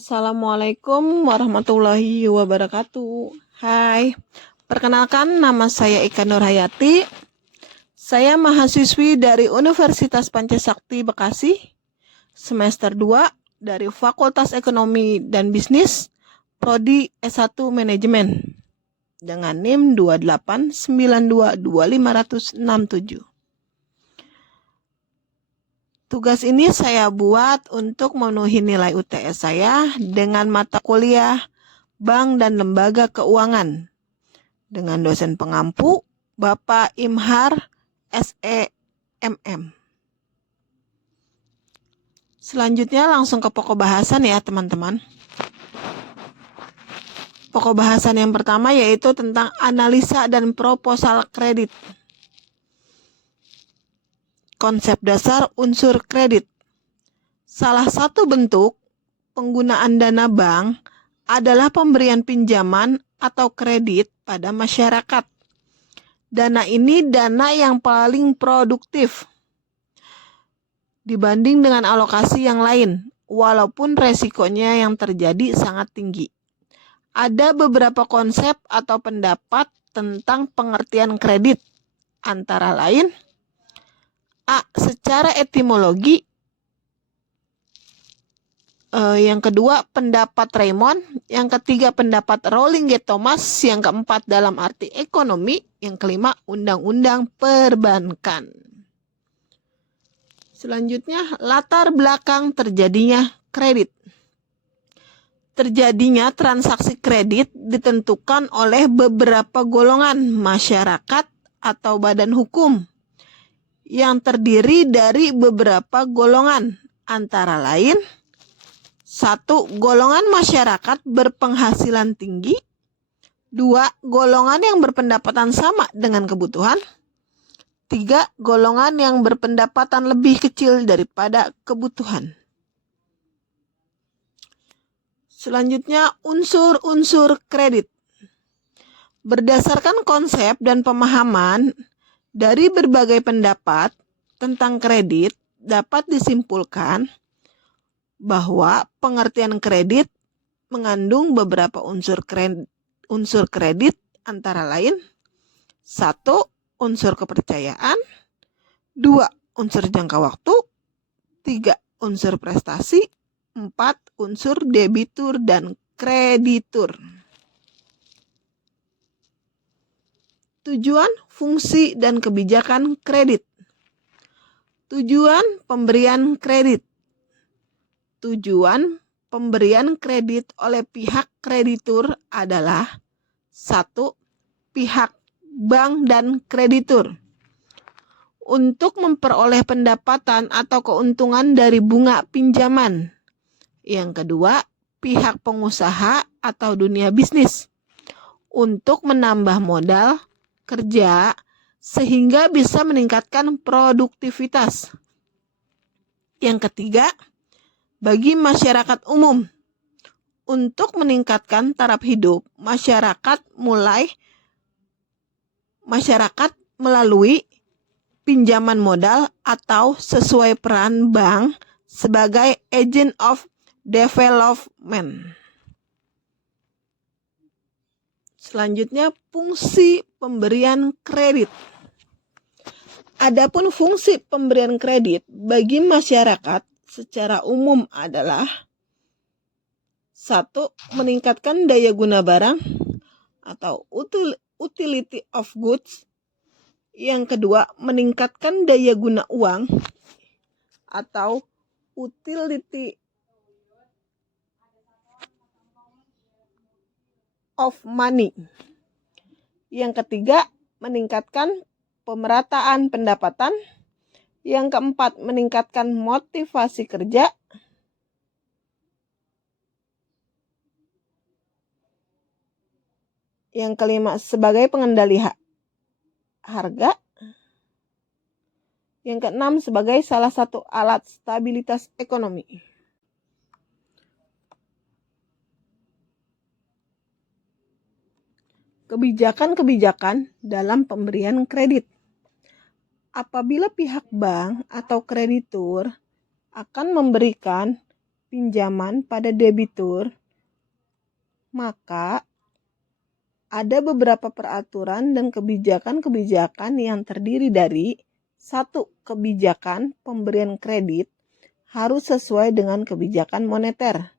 Assalamualaikum warahmatullahi wabarakatuh. Hai, perkenalkan nama saya Ika Nurhayati. Saya mahasiswi dari Universitas Pancasakti Bekasi, semester 2 dari Fakultas Ekonomi dan Bisnis, Prodi S1 Manajemen, dengan NIM 289225567. Tugas ini saya buat untuk memenuhi nilai UTS saya dengan mata kuliah Bank dan Lembaga Keuangan dengan dosen pengampu Bapak Imhar SEMM. Selanjutnya langsung ke pokok bahasan ya teman-teman. Pokok bahasan yang pertama yaitu tentang analisa dan proposal kredit. Konsep dasar unsur kredit. Salah satu bentuk penggunaan dana bank adalah pemberian pinjaman atau kredit pada masyarakat. Dana ini dana yang paling produktif dibanding dengan alokasi yang lain, walaupun resikonya yang terjadi sangat tinggi. Ada beberapa konsep atau pendapat tentang pengertian kredit, antara lain A. Secara etimologi. Yang kedua pendapat Raymond, yang ketiga pendapat Rowling G. Thomas, yang keempat dalam arti ekonomi, yang kelima undang-undang perbankan. Selanjutnya latar belakang terjadinya kredit. Terjadinya transaksi kredit ditentukan oleh beberapa golongan masyarakat atau badan hukum yang terdiri dari beberapa golongan, antara lain 1. Golongan masyarakat berpenghasilan tinggi. 2. Golongan yang berpendapatan sama dengan kebutuhan. 3. Golongan yang berpendapatan lebih kecil daripada kebutuhan. Selanjutnya, unsur-unsur kredit. Berdasarkan konsep dan pemahaman dari berbagai pendapat tentang kredit, dapat disimpulkan bahwa pengertian kredit mengandung beberapa unsur kredit, antara lain 1. Unsur kepercayaan. 2. Unsur jangka waktu. 3. Unsur prestasi. 4. Unsur debitur dan kreditur. Tujuan, fungsi, dan kebijakan kredit. Tujuan pemberian kredit. Tujuan pemberian kredit oleh pihak kreditur adalah 1. Pihak bank dan kreditur untuk memperoleh pendapatan atau keuntungan dari bunga pinjaman. Yang kedua, pihak pengusaha atau dunia bisnis untuk menambah modal kerja sehingga bisa meningkatkan produktivitas. Yang ketiga, bagi masyarakat umum untuk meningkatkan taraf hidup masyarakat melalui pinjaman modal atau sesuai peran bank sebagai agent of development. Selanjutnya, fungsi pemberian kredit. Adapun fungsi pemberian kredit bagi masyarakat secara umum adalah 1. Meningkatkan daya guna barang atau utility of goods. Yang kedua, meningkatkan daya guna uang atau utility of money. Yang ketiga, meningkatkan pemerataan pendapatan. Yang keempat, meningkatkan motivasi kerja. Yang kelima, sebagai pengendali harga. Yang keenam, sebagai salah satu alat stabilitas ekonomi. Kebijakan-kebijakan dalam pemberian kredit. Apabila pihak bank atau kreditur akan memberikan pinjaman pada debitur, maka ada beberapa peraturan dan kebijakan-kebijakan yang terdiri dari: 1. Kebijakan pemberian kredit harus sesuai dengan kebijakan moneter.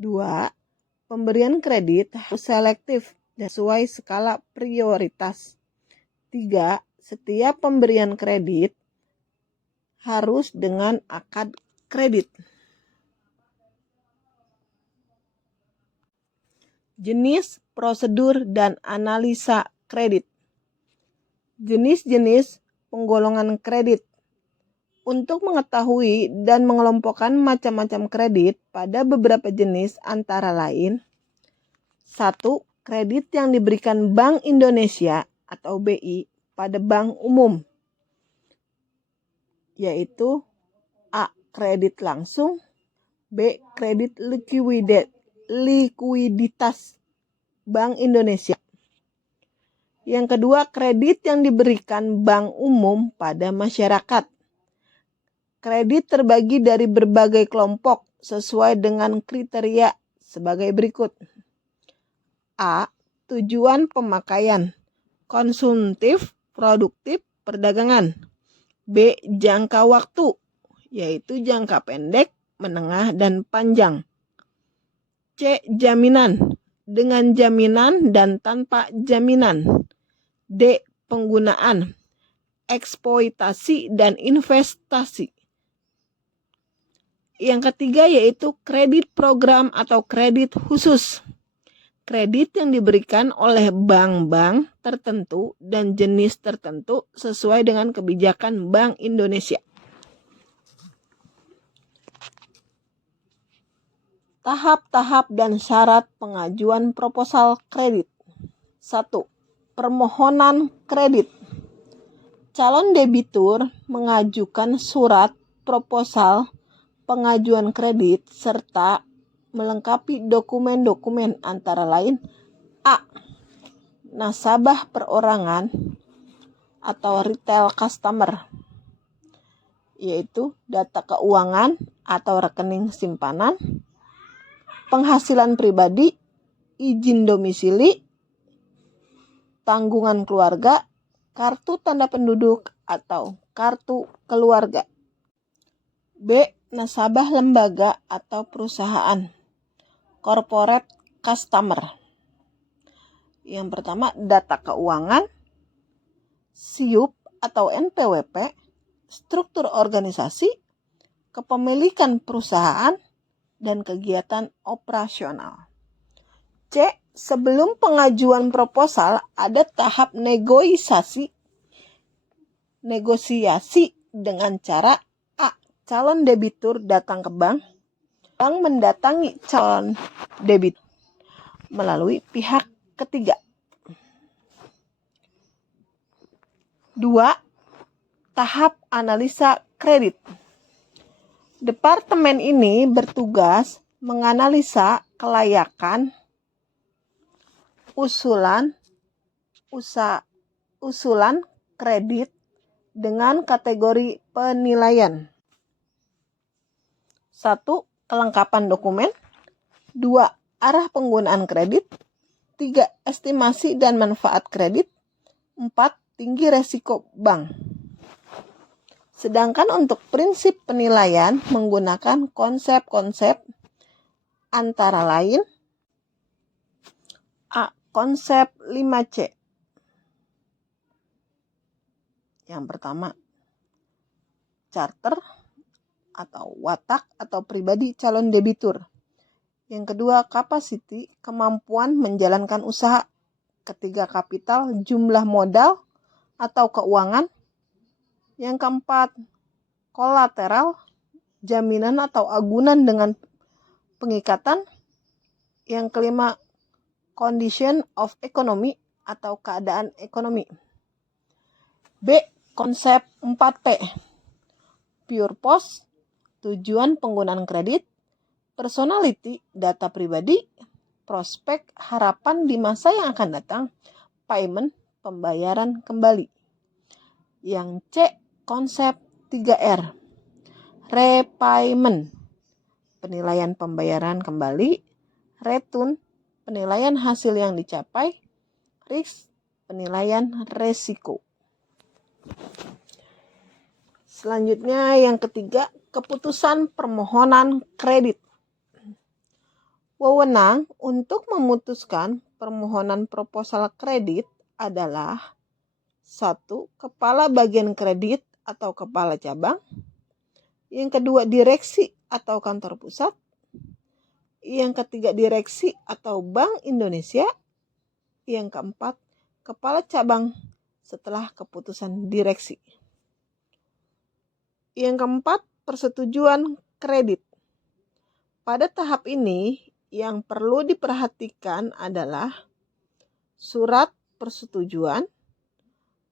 2. Pemberian kredit harus selektif dan sesuai skala prioritas. 3. Setiap pemberian kredit harus dengan akad kredit. Jenis, prosedur, dan analisa kredit. Jenis-jenis penggolongan kredit. Untuk mengetahui dan mengelompokkan macam-macam kredit pada beberapa jenis antara lain: 1. Kredit yang diberikan Bank Indonesia atau BI pada bank umum, yaitu A. Kredit langsung, B. Kredit likuiditas Bank Indonesia. Yang kedua, kredit yang diberikan bank umum pada masyarakat. Kredit terbagi dari berbagai kelompok sesuai dengan kriteria sebagai berikut. A. Tujuan pemakaian, konsumtif, produktif, perdagangan. B. Jangka waktu, yaitu jangka pendek, menengah, dan panjang. C. Jaminan, dengan jaminan dan tanpa jaminan. D. Penggunaan, eksploitasi, dan investasi. Yang ketiga yaitu kredit program atau kredit khusus. Kredit yang diberikan oleh bank-bank tertentu dan jenis tertentu sesuai dengan kebijakan Bank Indonesia. Tahap-tahap dan syarat pengajuan proposal kredit. 1. Permohonan kredit. Calon debitur mengajukan surat proposal pengajuan kredit serta melengkapi dokumen-dokumen antara lain: A. Nasabah perorangan atau retail customer, yaitu data keuangan atau rekening simpanan, penghasilan pribadi, izin domisili, tanggungan keluarga, kartu tanda penduduk atau kartu keluarga. B. Nasabah lembaga atau perusahaan, corporate customer. Yang pertama, data keuangan, SIUP atau NPWP, struktur organisasi, kepemilikan perusahaan, dan kegiatan operasional. C. Sebelum pengajuan proposal ada tahap negosiasi dengan cara: A. Calon debitur datang ke bank mendatangi calon debitur melalui pihak ketiga. 2. Tahap analisa kredit. Departemen ini bertugas menganalisa kelayakan usulan kredit dengan kategori penilaian. 1. Kelengkapan dokumen. 2. Arah penggunaan kredit. 3. Estimasi dan manfaat kredit. 4. Tinggi resiko bank. Sedangkan untuk prinsip penilaian menggunakan konsep-konsep antara lain: A. Konsep 5C. Yang pertama, charter atau watak atau pribadi calon debitur. Yang kedua, capacity, kemampuan menjalankan usaha. Ketiga, kapital, jumlah modal atau keuangan. Yang keempat, kolateral, jaminan atau agunan dengan pengikatan. Yang kelima, condition of economy atau keadaan ekonomi. B. Konsep 4P. Purpose, tujuan penggunaan kredit, personality, data pribadi, prospek, harapan di masa yang akan datang, payment, pembayaran kembali. Yang C. Konsep 3R. Repayment, penilaian pembayaran kembali, return, penilaian hasil yang dicapai, risk, penilaian resiko. Selanjutnya yang ketiga, keputusan permohonan kredit. Wewenang untuk memutuskan permohonan proposal kredit adalah 1. Kepala bagian kredit atau kepala cabang. Yang kedua, direksi atau kantor pusat. Yang ketiga, direksi atau Bank Indonesia. Yang keempat, kepala cabang setelah keputusan direksi. Yang keempat, persetujuan kredit. Pada tahap ini, yang perlu diperhatikan adalah surat persetujuan,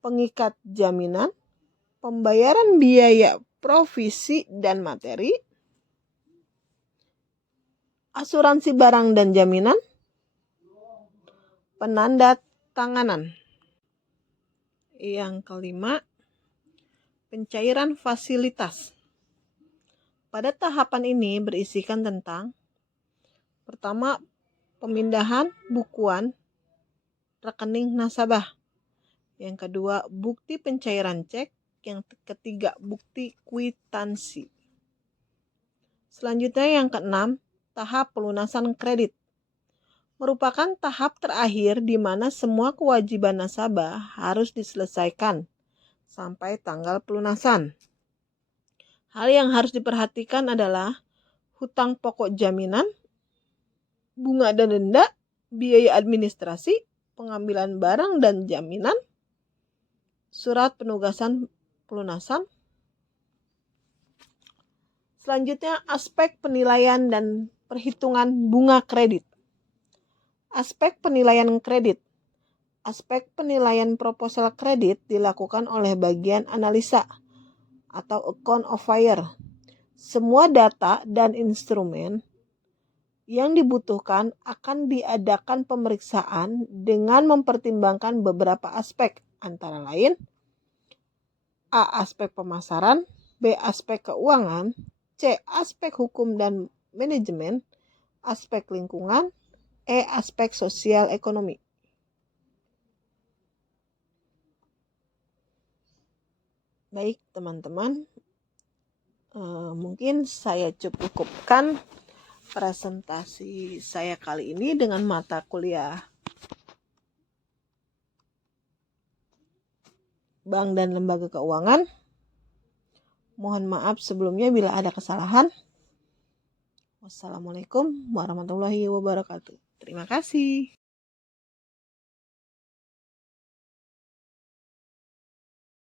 pengikat jaminan, pembayaran biaya provisi dan materi, asuransi barang dan jaminan, penanda tanganan. Yang kelima, pencairan fasilitas. Pada tahapan ini berisikan tentang pertama, pemindahan bukuan rekening nasabah. Yang kedua, bukti pencairan cek. Yang ketiga, bukti kwitansi. Selanjutnya yang keenam, tahap pelunasan kredit. Merupakan tahap terakhir di mana semua kewajiban nasabah harus diselesaikan sampai tanggal pelunasan. Hal yang harus diperhatikan adalah hutang pokok jaminan, bunga dan denda, biaya administrasi, pengambilan barang dan jaminan, surat penugasan pelunasan. Selanjutnya, aspek penilaian dan perhitungan bunga kredit. Aspek penilaian kredit. Aspek penilaian proposal kredit dilakukan oleh bagian analisa atau account officer. Semua data dan instrumen yang dibutuhkan akan diadakan pemeriksaan dengan mempertimbangkan beberapa aspek, antara lain A. Aspek pemasaran, B. Aspek keuangan, C. Aspek hukum dan manajemen, aspek lingkungan, E. Aspek sosial ekonomi. Baik teman-teman, mungkin saya cukupkan presentasi saya kali ini dengan mata kuliah Bank dan Lembaga Keuangan. Mohon maaf sebelumnya bila ada kesalahan. Wassalamualaikum warahmatullahi wabarakatuh. Terima kasih.